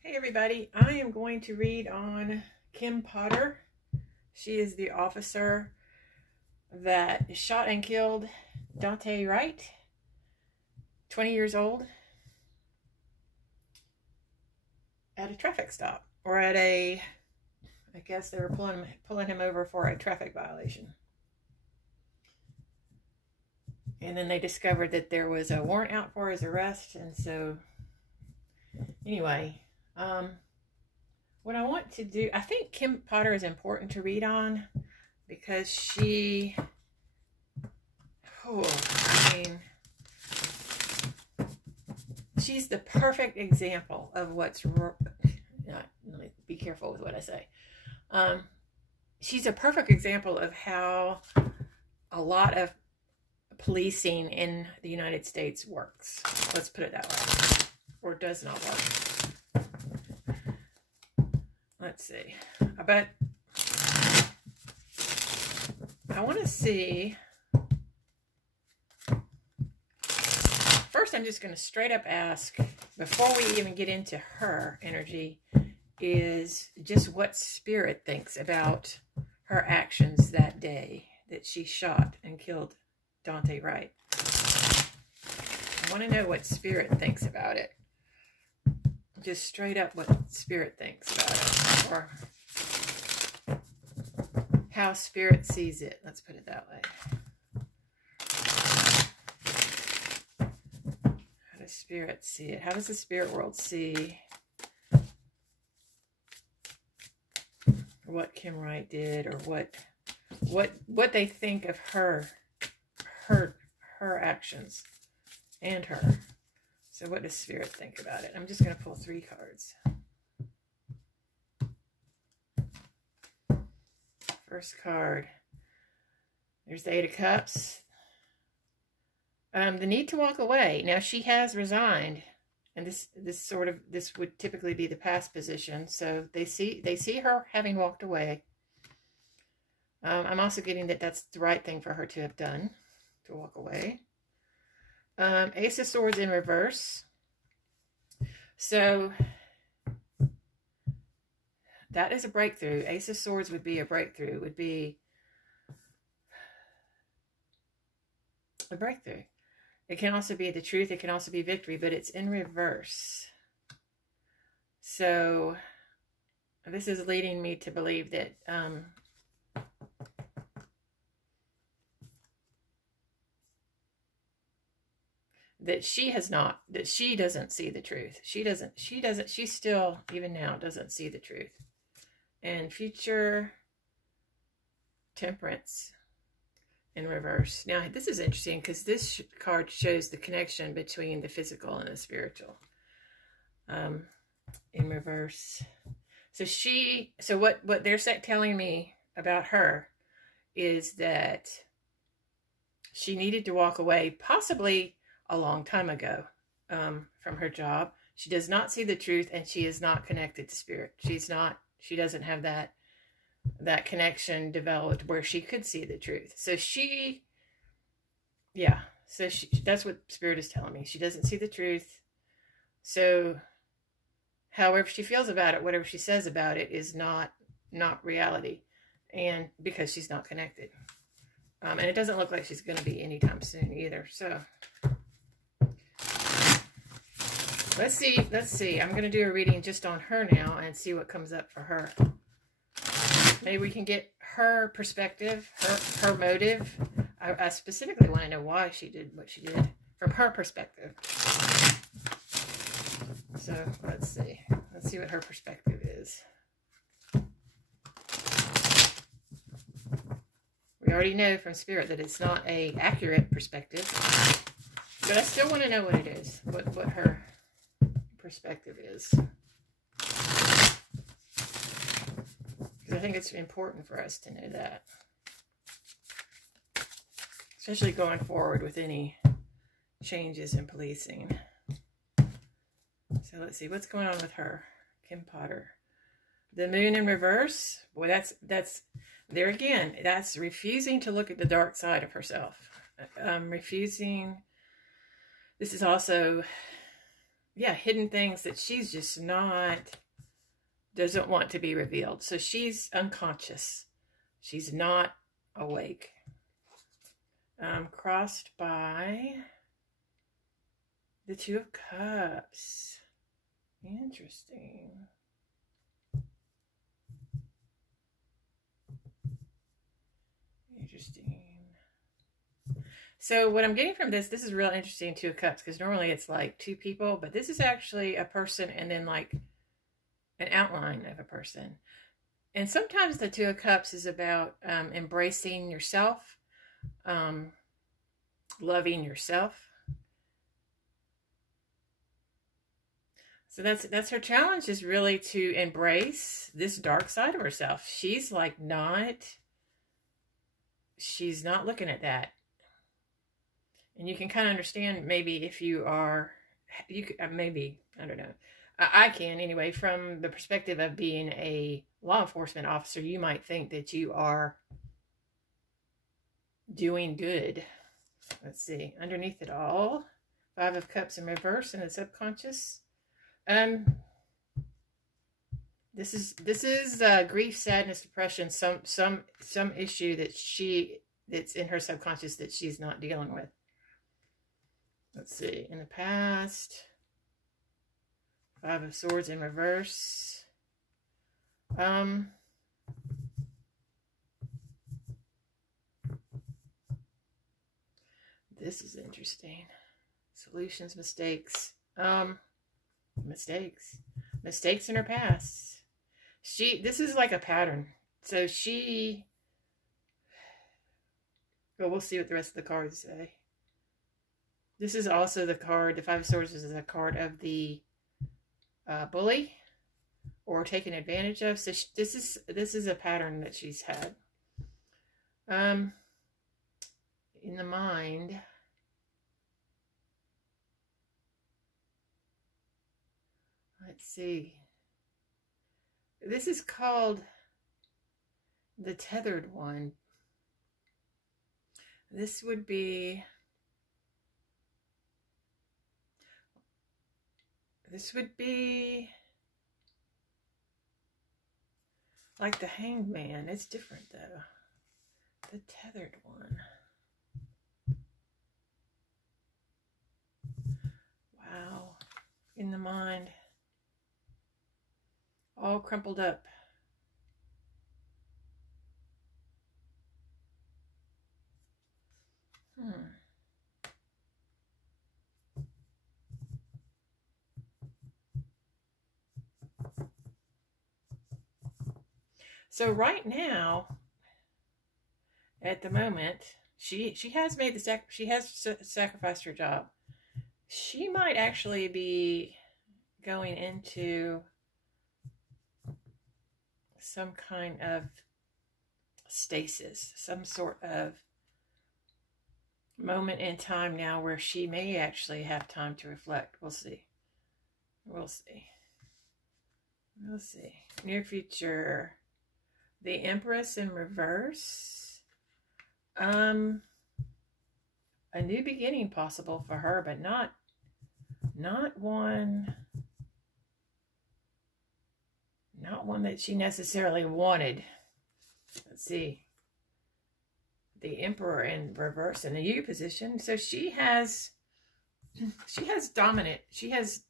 Hey everybody, I am going to read on Kim Potter. She is the officer that shot and killed Dante Wright, 20 years old, at a traffic stop, or at I guess they were pulling him over for a traffic violation. And then they discovered that there was a warrant out for his arrest, and so anyway, what I want to do, I think Kim Potter is important to read on because she's the perfect example of what's, let me be careful with what I say. She's a perfect example of how a lot of policing in the United States works. Let's put it that way. Or does not work. Let's see. But I want to see. First, I'm just going to straight up ask, before we even get into her energy, is just what Spirit thinks about her actions that day that she shot and killed Dante Wright. I want to know what Spirit thinks about it. Just straight up what Spirit thinks about it, or how Spirit sees it. Let's put it that way. How does Spirit see it? How does the spirit world see what Kim Wright did, or what they think of her actions and her? So what does Spirit think about it? I'm just going to pull 3 cards. First card. There's the 8 of Cups. The need to walk away. Now she has resigned, and this would typically be the past position. So they see her having walked away. I'm also getting that that's the right thing for her to have done, to walk away. Ace of Swords in reverse. So that is a breakthrough. Ace of Swords would be a breakthrough. Would be a breakthrough. It can also be the truth. It can also be victory, but it's in reverse. So this is leading me to believe that that she doesn't see the truth. She still, even now, doesn't see the truth. And future Temperance in reverse. Now, this is interesting because this card shows the connection between the physical and the spiritual. In reverse. So what they're telling me about her is that she needed to walk away, possibly a long time ago, from her job. She does not see the truth, and she is not connected to Spirit. She doesn't have that connection developed where she could see the truth. So that's what Spirit is telling me. She doesn't see the truth. So however she feels about it, whatever she says about it, is not reality, and because she's not connected. And it doesn't look like she's going to be anytime soon either. So let's see. I'm going to do a reading just on her now and see what comes up for her. Maybe we can get her perspective, her motive. I specifically want to know why she did what she did from her perspective. So let's see. Let's see what her perspective is. We already know from Spirit that it's not an accurate perspective, but I still want to know what it is, what her perspective is. Because I think it's important for us to know that. Especially going forward with any changes in policing. So let's see, what's going on with her, Kim Potter. The Moon in reverse. Boy, that's there again. That's refusing to look at the dark side of herself. Refusing. This is also yeah, hidden things that she's just not, doesn't want to be revealed. So she's unconscious. She's not awake. Crossed by the Two of Cups. Interesting. Interesting. So what I'm getting from this is real interesting, Two of Cups, because normally it's like two people, but this is actually a person and then like an outline of a person. And sometimes the Two of Cups is about embracing yourself, loving yourself. So that's her challenge, is really to embrace this dark side of herself. She's like she's not looking at that. And you can kind of understand maybe if you are, maybe, I don't know. I can anyway, from the perspective of being a law enforcement officer, you might think that you are doing good. Let's see, underneath it all, Five of Cups in reverse in the subconscious. This is grief, sadness, depression, some issue that's in her subconscious that she's not dealing with. Let's see, in the past, Five of Swords in reverse. This is interesting. Solutions, mistakes. Mistakes in her past. This is like a pattern. So well, we'll see what the rest of the cards say. This is also the card, the Five of Swords is a card of the bully or taken advantage of. So this is a pattern that she's had. In the mind, let's see. This is called the Tethered One. This would be like the Hanged Man. It's different though. The Tethered One. Wow. In the mind. All crumpled up. So right now, at the moment, she has made she has sacrificed her job. She might actually be going into some kind of stasis, some sort of moment in time now where she may actually have time to reflect. We'll see. We'll see. We'll see. Near future. The Empress in reverse. A new beginning possible for her, but not one that she necessarily wanted. Let's see. The Emperor in reverse in a U position. So she has dominant. She has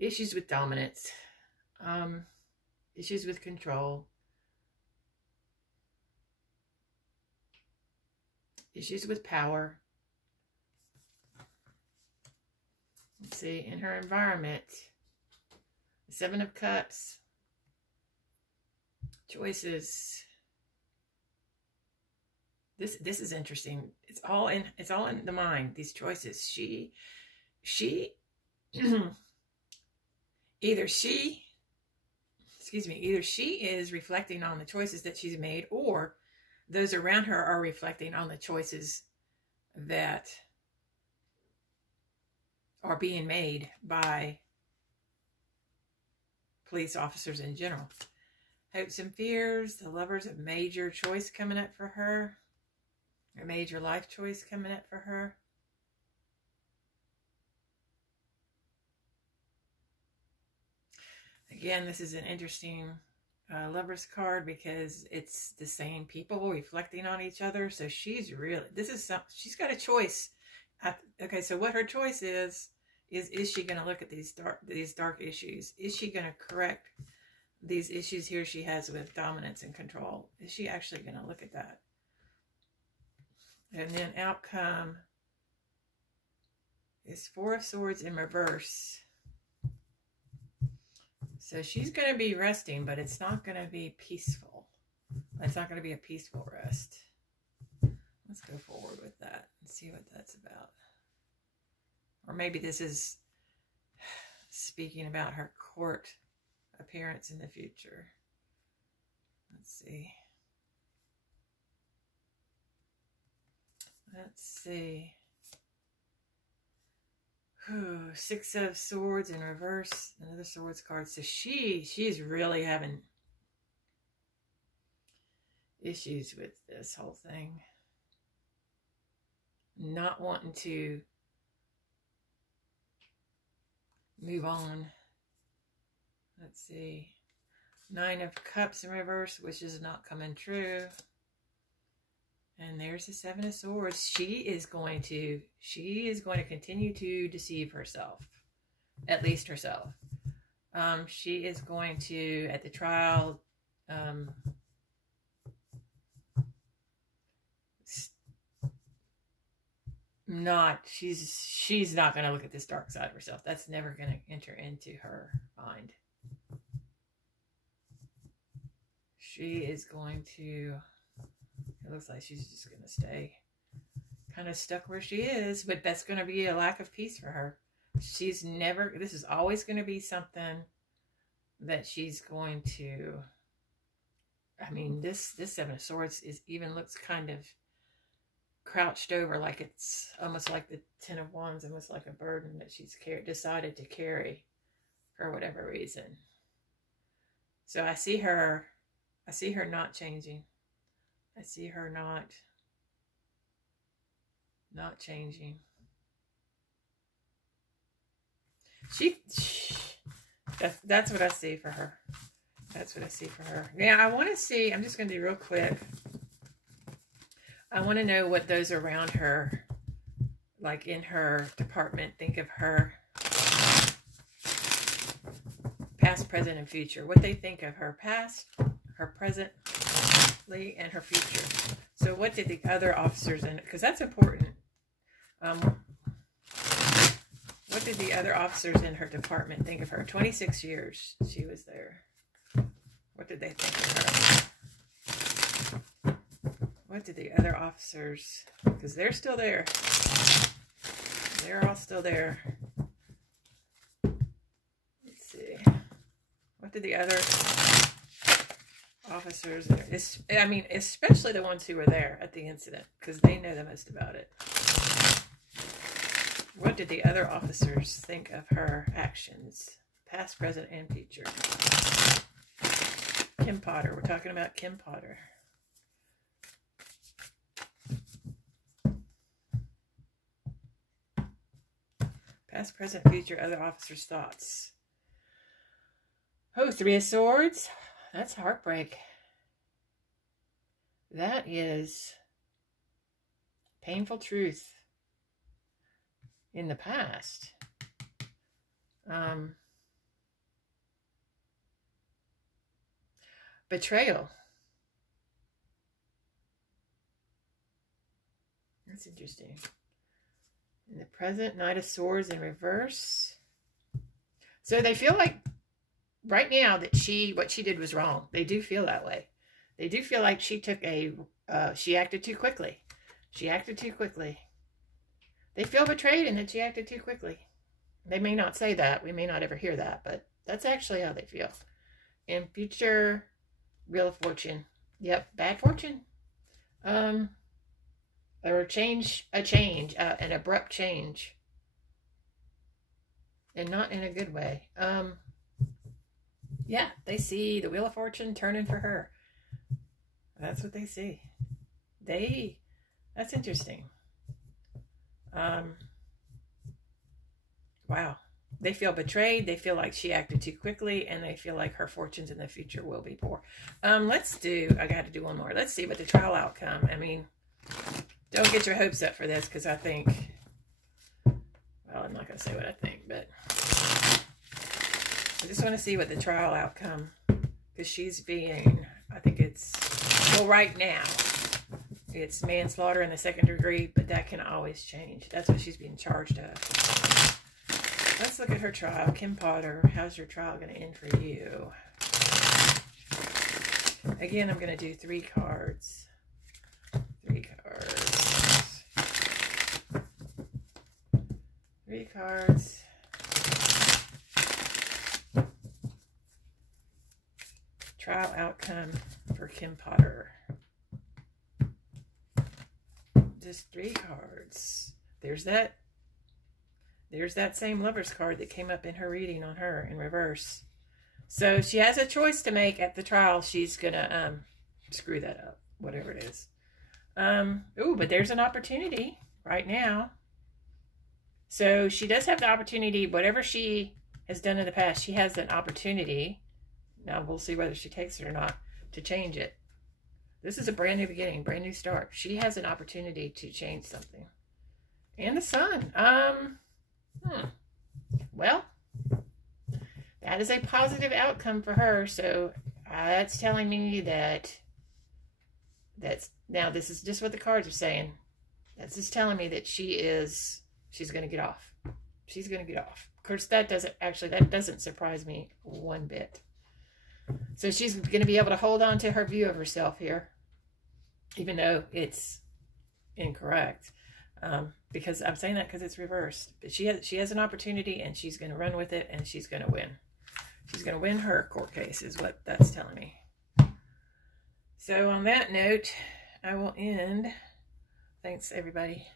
issues with dominance. Issues with control. Issues with power. Let's see, in her environment. The Seven of Cups. Choices. This is interesting. It's all in the mind, these choices. Either she is reflecting on the choices that she's made, or those around her are reflecting on the choices that are being made by police officers in general. Hopes and fears. The Lovers, a major choice coming up for her. A major life choice coming up for her. Again, this is an interesting Lover's card because it's the same people reflecting on each other. So she's really, she's got a choice. Okay, so what her choice is she going to look at these dark issues? Is she going to correct these issues here she has with dominance and control? Is she actually going to look at that? And then outcome is Four of Swords in reverse. So she's going to be resting, but it's not going to be peaceful. It's not going to be a peaceful rest. Let's go forward with that and see what that's about. Or maybe this is speaking about her court appearance in the future. Let's see. Let's see. Ooh, Six of Swords in reverse. Another Swords card. So she's really having issues with this whole thing. Not wanting to move on. Let's see. Nine of Cups in reverse, which is not coming true. And there's the Seven of Swords. She is going to continue to deceive herself. At least herself. She is going to, at the trial, she's not going to look at this dark side of herself. That's never going to enter into her mind. She is going to, it looks like she's just going to stay kind of stuck where she is, but that's going to be a lack of peace for her. She's never, this is always going to be something that she's going to, I mean, this Seven of Swords looks kind of crouched over, like it's almost like the Ten of Wands, almost like a burden that she's decided to carry for whatever reason. So I see her not changing. I see her not changing. That's what I see for her. That's what I see for her. Now I want to see, I'm just going to do real quick. I want to know what those around her, like in her department, think of her past, present, and future. What they think of her past, her presently, and her future. So what did the other officers in it, because that's important. What did the other officers in her department think of her? 26 years she was there. What did they think of her? What did the other officers, because they're still there. They're all still there. Let's see. What did the other officers, I mean, especially the ones who were there at the incident, because they know the most about it. What did the other officers think of her actions? Past, present, and future. Kim Potter. We're talking about Kim Potter. Past, present, future, other officers' thoughts. Oh, Three of Swords. That's heartbreak. That is painful truth in the past. Betrayal. That's interesting. In the present, Knight of Swords in reverse. So they feel like right now that what she did was wrong. They do feel that way. They do feel like she took she acted too quickly. She acted too quickly. They feel betrayed and that she acted too quickly. They may not say that. We may not ever hear that, but that's actually how they feel. In future, Wheel of Fortune. Yep, bad fortune. Or an abrupt change. And not in a good way. Yeah, they see the Wheel of Fortune turning for her. That's what they see. That's interesting. Wow. They feel betrayed. They feel like she acted too quickly, and they feel like her fortunes in the future will be poor. Let's do, I got to do one more. Let's see what the trial outcome. I mean, don't get your hopes up for this, because I think, well, I'm not going to say what I think, but I just want to see what the trial outcome, because she's being, I think it's, well, right now, it's manslaughter in the second degree, but that can always change. That's what she's being charged of. Let's look at her trial. Kim Potter, how's your trial going to end for you? Again, I'm going to do 3 cards. 3 cards. 3 cards. Trial outcome for Kim Potter. Just 3 cards. There's that same Lover's card that came up in her reading on her in reverse. So she has a choice to make at the trial. She's gonna screw that up, whatever it is. Ooh, but there's an opportunity right now. So she does have the opportunity, whatever she has done in the past, she has an opportunity. Now we'll see whether she takes it or not, to change it. This is a brand new beginning, brand new start. She has an opportunity to change something. And the Sun. Well, that is a positive outcome for her. So that's telling me now this is just what the cards are saying. That's just telling me that she's going to get off. She's going to get off. Of course, that doesn't surprise me one bit. So she's going to be able to hold on to her view of herself here, even though it's incorrect. Because I'm saying that because it's reversed. But she has an opportunity, and she's going to run with it, and she's going to win. She's going to win her court case, is what that's telling me. So on that note, I will end. Thanks, everybody.